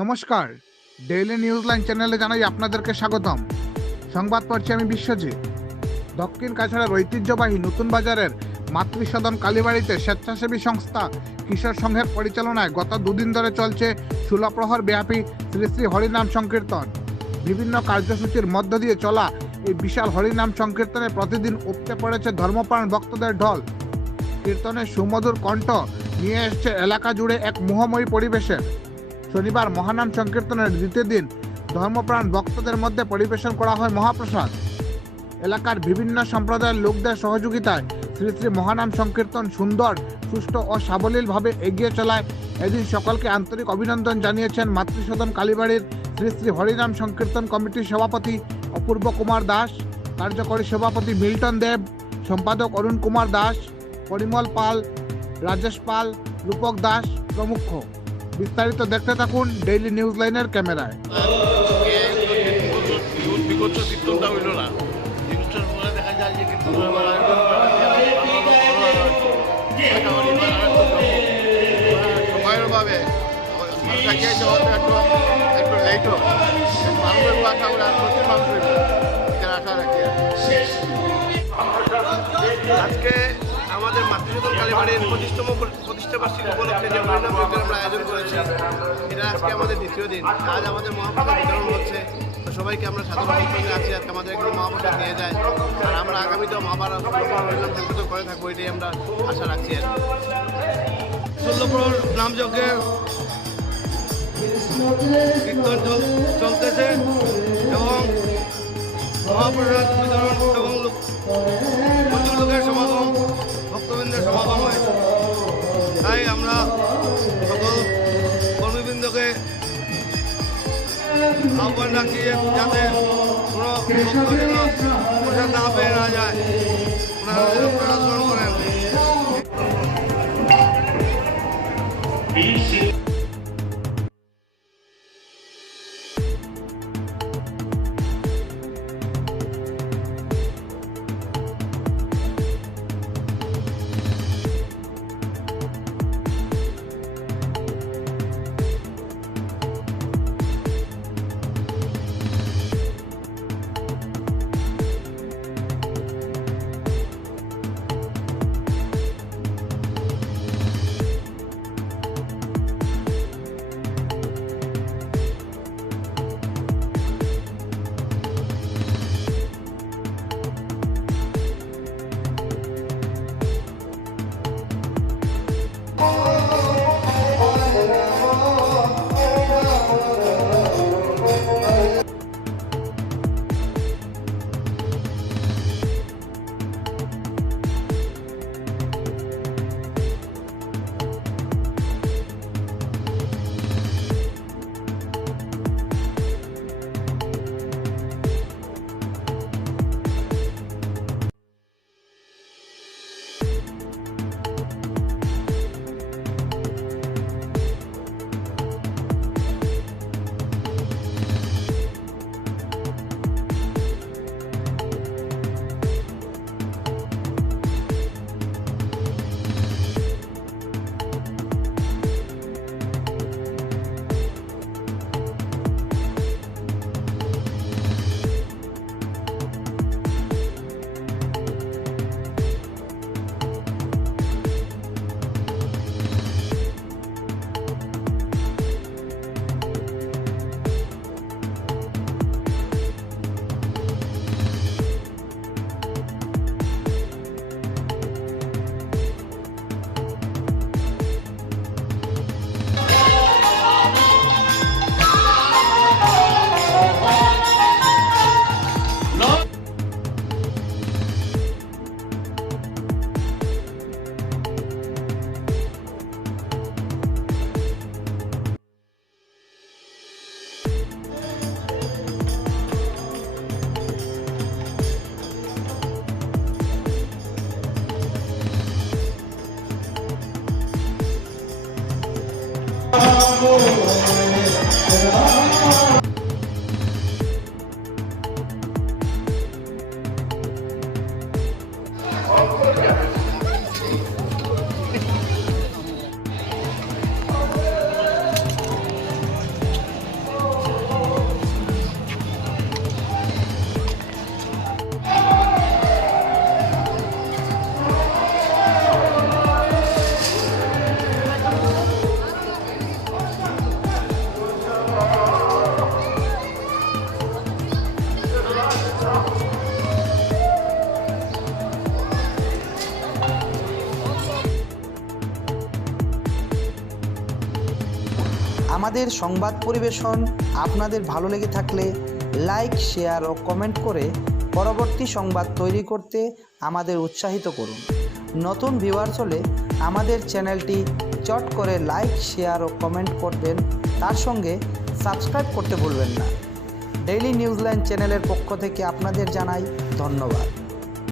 নমস্কার, daily news line চ্যানেলে জানাই আপনাদেরকে স্বাগতম। সংবাদ পড়ছি আমি বিশ্বজিৎ। দক্ষিণ কাছাড়ের ঐতিহ্যবাহী নতুন বাজারের মাতৃসদন কালীবাড়িতে স্বেচ্ছাসেবী সংস্থা কিশোর সংঘের পরিচালনায় গত দুদিন ধরে চলছে ষোলপ্রহর ব্যাপী শ্রী শ্রী হরিনাম সংকীর্তন। বিভিন্ন কার্যসূচির মধ্য দিয়ে চলা এই বিশাল হরিনাম সংকীর্তনে প্রতিদিন উপচে পড়েছে ধর্মপ্রাণ ভক্তদের ঢল। কীর্তনের সুমধুর কণ্ঠ নিয়ে এসছে এলাকা জুড়ে এক মোহময়ী পরিবেশের। শনিবার মহানাম সংকীর্তনের দ্বিতীয় দিন ধর্মপ্রাণ ভক্তদের মধ্যে পরিবেশন করা হয় মহাপ্রসাদ। এলাকার বিভিন্ন সম্প্রদায়ের লোকদের সহযোগিতায় শ্রী শ্রী মহানাম সংকীর্তন সুন্দর, সুষ্ঠু ও সাবলীলভাবে এগিয়ে চলায় এদিন সকলকে আন্তরিক অভিনন্দন জানিয়েছেন মাতৃসদন কালীবাড়ির শ্রী শ্রী হরিনাম সংকীর্তন কমিটির সভাপতি অপূর্ব কুমার দাস, কার্যকরী সভাপতি মিল্টন দেব, সম্পাদক অরুণ কুমার দাস, পরিমল পাল, রাজেশ পাল, রূপক দাস প্রমুখ। বিস্তারিত দেখতে থাকুন ডেইলি নিউজ লাইনের ক্যামেরায়। কীর্তনটা হইল না, জিনিসটার পরে দেখা যায় যে কীর্তন সময়ের ভাবে একটু লেট হোক, মানুষের আশা করে আর প্রচুর মানুষ হইব আশা রাখি। আজকে আমাদের মাতৃসদন কালীবাড়ির 25তম প্রতিষ্ঠাবার্ষিকী উপলক্ষে যে হরিনাম কীর্তন আমরা আয়োজন করেছি, এটা আজকে আমাদের দ্বিতীয় দিন। আজ আমাদের মহাপ্রসাদ বিতরণ হচ্ছে, তো সবাইকে আমরা সাধারণ আমন্ত্রণে আছি আজকে আমাদের এখানে মহাপ্রসাদ নিয়ে যায়। আর আমরা আগামীতেও আবার হরিনাম সংকীর্তন করে থাকবো, এটাই আমরা আশা রাখছি। আর 16 নামযজ্ঞের কীর্তন চলতেছে এবং মহাপ্রসাদ বিতরণ এবং প্রচুর লোকের সমাগম, ভক্তবৃন্দের সমাগম হয়েছে। তাই আমরা সকল কর্মীবৃন্দকে আহ্বান রাখছি যাতে কোনো ভক্ত যেন প্রসাদ না পেয়ে না যায়, ওনারা প্রসাদ গ্রহণ করেন। আমাদের সংবাদ পরিবেশন আপনাদের ভালো লেগে থাকলে লাইক, শেয়ার ও কমেন্ট করে পরবর্তী সংবাদ তৈরি করতে আমাদের উৎসাহিত করুন। নতুন ভিউয়ার্স হলে আমাদের চ্যানেলটি চট করে লাইক, শেয়ার ও কমেন্ট করবেন, তার সঙ্গে সাবস্ক্রাইব করতে ভুলবেন না। ডেইলি নিউজল্যান্ড চ্যানেলের পক্ষ থেকে আপনাদের জানাই ধন্যবাদ।